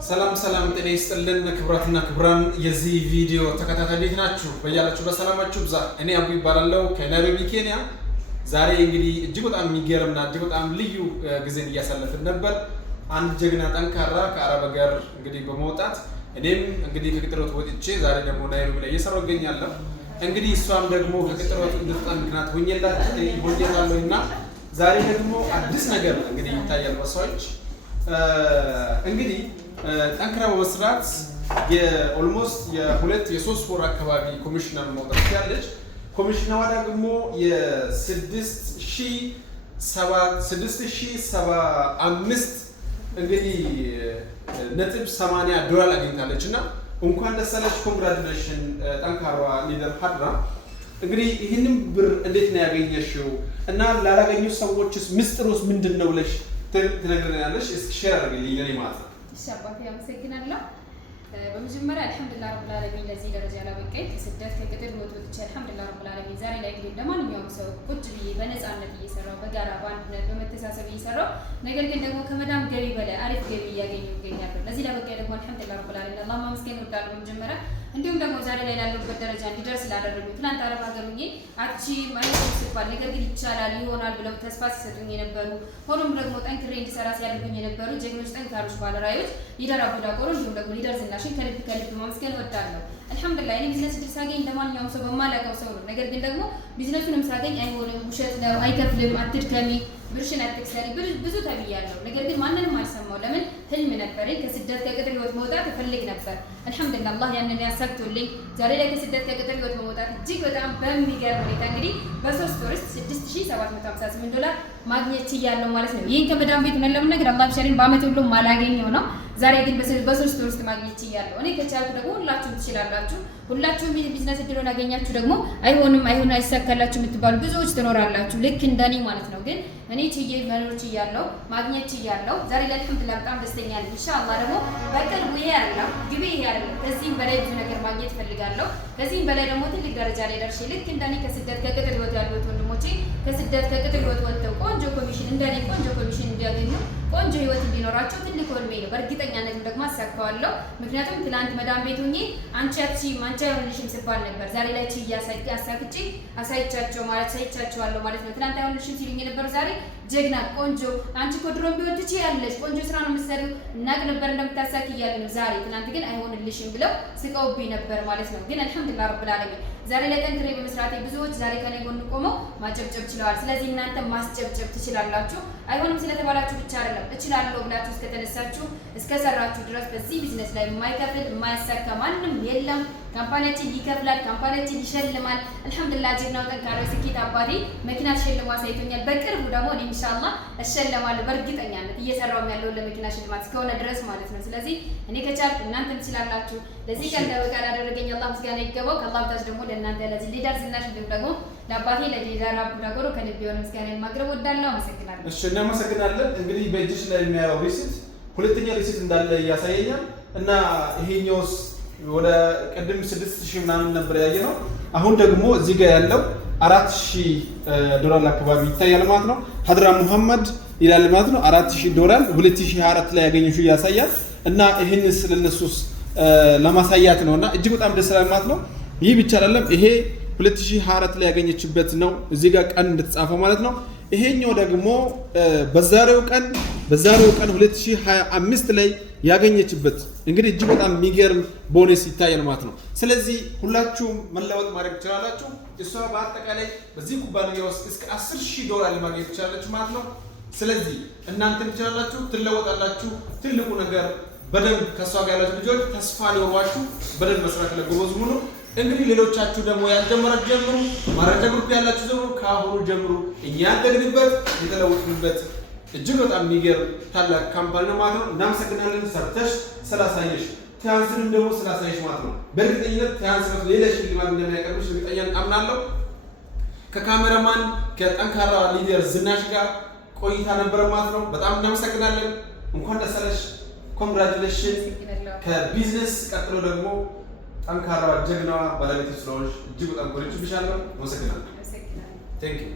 ሰላም ጤና ይስጥልን ክብራትና ክብራን የዚህ ቪዲዮ ተከታታዮች ናችሁ በያላችሁ በሰላማችሁ ብዛ እኔ አቡ ይባላልው ከናይሮቢ ኬንያ ዛሬ እንግዲህ እጅግ በጣም የሚገርምና እጅግ በጣም ልዩ ጊዜን እያሳለፍን ነበር አንድ ጀግና ጠንካራ ከአረብ ሀገር እንግዲህ በመውጣት እኔም እንግዲህ ከቅጥሮት ወጥቼ ዛሬ ደግሞ ናይሮቢ ላይ እየሰራሁ እገኛለሁ እንግዲህ እሷም ደግሞ ከቅጥሮት እንድትወጣ ምክንያት ሆኜላታለሁና ዛሬ ደግሞ አዲስ ነገር እንግዲህ ይታያል በሰዎች እንግዲህ ጠንክራ በመስራት የኦልሞስት የሁለት የሶስት ወር አካባቢ ኮሚሽነር መውጣት ያለች ኮሚሽነሯ ደግሞ የ$6075 እንግዲህ ነጥብ $80 አግኝታለችና እንኳን ደስ አለሽ ኮንግራቹሌሽን ጠንካራ ሊደር ሀድራ እንግዲህ ይሄንን ብር እንዴት ነው ያገኘሽው እና ላላገኙ ሰዎችስ ምስጥሩስ ምንድነው ብለሽ ትነግረናለሽ እስኪ ሼር አድርጊልኝ ለኔ ማለት ነው ሻባቴ አመሰግናለሁ በመጀመሪያ አልহামዱሊላህ ረብል ዓለሚን ለዚህ ደረጃ ላበቃኝ ከስደት ከቅጥር ወጥቼ አልহামዱሊላህ ረብል ዓለሚን ዛሬ ላይ ግን ለማንኛውም ሰው ቁጭ ብዬ በነፃነት እየሰራው በጋራ በአንድነት በመተሳሰብ እየሰራው ነገር ግን ደግሞ ከመዳም ገቢ በላይ አሪፍ ገቢ እያገኘሁ እገኛለሁ ለዚህ ላበቃኝ ደግሞ አልহামዱሊላህ ረብል ዓለሚን አላህ ማመስገን እወዳለሁ በመጀመሪያ እንዲሁም ደግሞ ዛሬ ላይ ላለሁበት ደረጃ እንዲደርስ ላደረጉ ትናንት አረብ ሀገር ሆኜ አቺ ማይሆን ሲባል ነገር ግን ይቻላል ይሆናል ብለው ተስፋ ሲሰጡኝ የነበሩ ሆኖም ደግሞ ጠንክሬ እንድሰራ ሲያደርጉኝ የነበሩ ጀግኖች ጠንካሮች ባለራዕዮች ሊደር አቡዳቆሮ እንዲሁም ደግሞ ሊደር ዝናሽን ከልብ ማመስገን እወዳለሁ አልহামዱሊላህ እኔ ቢዝነስ እድል ሳገኝ እንደማንኛውም ሰው በማላውቀው ሰው ነው ነገር ግን ደግሞ ቢዝነሱንም ሳገኝ አይሆንም ውሸት ነው አይከፍልም አትድከሚ ብርሽን አትክሰሪ ብዙ ተብያለሁ ነገር ግን ማንንም አልሰማው ለምን ህልም ነበረኝ ከስደት ከቅጥር ህይወት መውጣት እፈልግ ነበር አልহামዱሊላህ አላህ ያንን ያሳክቶልኝ ዛሬ ላይ ከስደት ከቅጥር ህይወት መውጣት እጅግ በጣም በሚገርም ሁኔታ እንግዲህ በ3 ወር ውስጥ $6758 ማግኘት ችያለሁ ማለት ነው ይሄን ከመዳም ቤት ነው ለምን አላህ ቢሸሪን በአመት ሁሉ ማላገኘው ነው ዛሬ ግን በ3 ወር ውስጥ ማግኘት ችያለሁ እኔ ከቻልኩ ደግሞ ሁላችሁም ትችላላችሁ ሁላችሁም ቢዝነስ እድሉን ያገኛችሁ ደግሞ አይሆንም አይሳካላችሁ የምትባሉ ብዙዎች ትኖራላችሁ ልክ እንደኔ ማለት ነው ግን እኔ ችዬ መኖር ችያለሁ ማግኘት ችያለሁ ዛሬ ላይ አልহামዱሊላህ በጣም ደስተኛ ነኝ ኢንሻአላህ ደግሞ በቅርቡ ይሄ አይደለም ግቤ ይሄ አይደለም ከዚህም በላይ ብዙ ነገር ማግኘት ፈልጋለሁ ከዚህም በላይ ደግሞ ትልቅ ደረጃ ላይ ደርሼ ልክ እንደኔ ከስደት ከቅጥር ህይወት ያሉት ወንድሞቼ ከስደት ከቅጥር ህይወት ወጥተው ቆንጆ ኮሚሽን እንደኔ ቆንጆ ኮሚሽን እንዲያገኙ ቆንጆ ህይወት እንዲኖራቸው ትልቅ ህልሜ ነው በእርግጠኛነት ደግሞ አሳካዋለሁ ምክንያቱም ትላንት መዳም ቤት ሆኜ አንቺ አይሆንልሽም ሲባል ነበር ዛሬ ላይ አሳክቼ አሳይቻቸው ማለት ሳይቻቸዋለሁ ማለት ነው ትላንት አይሆንልሽም ሲሉኝ የነበረው ዛሬ ጀግና ቆንጆ አንቺ ኮድሮም ቢወድ ትችያለሽ ቆንጆ ስራ ነው የምትሰሪው እናቅ ነበር እንደምታሳኪ እያሉ ነው ዛሬ ትላንት ግን አይሆንልሽም ብለው ስቀውብኝ ነበር ማለት ነው ግን አልহামዱሊላህ ረብል ዓለሚን ዛሬ ላይ ጠንክሬ በመስራቴ ብዙዎች ዛሬ ከኔ ጎን ቆመው ማጨብጨብ ችለዋል ስለዚህ እናንተ ማስጨብጨብ ትችላላችሁ አይሆንም ስለተባላችሁ ብቻ አይደለም እችላለሁ ብላችሁ እስከተነሳችሁ እስከሰራችሁ ድረስ በዚህ ቢዝነስ ላይ የማይከፍል የማያሳካ ማንንም የለም ካምፓኒያችን ይከፍላል ካምፓኒያችን ይሸልማል አልহামዱሊላህ ጀግናው ጠንካራው ስኬት አባቴ መኪና ሽልማ ሳይቶኛል በቅርቡ ደግሞ ኢንሻአላህ እሸለማለሁ በእርግጠኛነት እየሰራው ያለው ለመኪና ሽልማት እስከሆነ ድረስ ማለት ነው ስለዚህ እኔ ከቻልኩ እናንተም ትችላላችሁ ለዚህ ቀን ተበቃላ አደረገኝ አላህ ምስጋና ይገባው ከአላህ ታች ደግሞ ለእናንተ ለዚህ ሊደር ዝናሽ ደግሞ ለአባቴ ለሊደር አቡዳቆሮ ከልብ የሆነ ምስጋና ማቅረብ ወዳለሁ አመሰግናለሁ እሺ እናመሰግናለን እንግዲህ በእጅሽ ላይ የሚያየው ሪሲት ሁለተኛ ሪሲት እንዳለ ያሳየኛል እና ይሄኛውስ ወደ ቀደም 6000 ምናምን ነበር ያየነው አሁን ደግሞ እዚህ ጋር ያለው $4000 አካባቢ ይታያል ማለት ነው ሀድራ መሐመድ ይላል ማለት ነው $4000 2024 ላይ ያገኘሽው ያሳያል እና ይሄን ስለነሱስ ለማሳያት ነውና እጅግ በጣም ደስ ይላል ማለት ነው ይህ ብቻ አይደለም ይሄ 2024 ላይ ያገኘችበት ነው እዚህ ጋር ቀን እንደተጻፈው ማለት ነው ይሄኛው ደግሞ በዛሬው ቀን 2025 ላይ ያገኘችበት እንግዲህ እጅግ በጣም የሚገርም ቦነስ ይታያል ማለት ነው ስለዚህ ሁላችሁም መለወጥ ማድረግ ትችላላችሁ እሷ በአጠቃላይ በዚህ ኩባንያ ውስጥ እስከ $10000 ለማግኘት ትችላለች ማለት ነው ስለዚህ እናንተም ትችላላችሁ ትለወጣላችሁ ትልቁ ነገር በደንብ ከሷ ጋር ያላችሁ ልጆች ተስፋ ሊወሯችሁ በደንብ መስራት ለጎበዝ ሁኑ እንግዲህ ሌሎቻችሁ ደግሞ ያልጀመራችሁ ጀምሩ ማረጃ ግሩፕ ያላችሁ ደግሞ ከአሁኑ ጀምሩ እኛ ያደግንበት የተለወጥንበት እጅግ በጣም የሚገርም ታላቅ ካምፓኒ ነው ማለት ነው እናመሰግናለን ሰርተሽ ስላሳየሽ ቲያንስንም ደግሞ ስላሳየሽ ማለት ነው በእርግጠኝነት ቲያንስ ነው ሌላ ሽልማት እንደሚያቀርብሽ እርግጠኛ አምናለሁ ከካሜራማን ከጠንካራ ሊደር ዝናሽ ጋር ቆይታ ነበር ማለት ነው በጣም እናመሰግናለን እንኳን ደስ አለሽ ኮንግራቹሌሽን ከቢዝነስ ቀጥሎ ደግሞ ጠንካራ ጀግናዋ ባለቤት ስለሆንሽ እጅግ በጣም ጎልጭብሻለሁ አመሰግናለሁ ቴንክ ዩ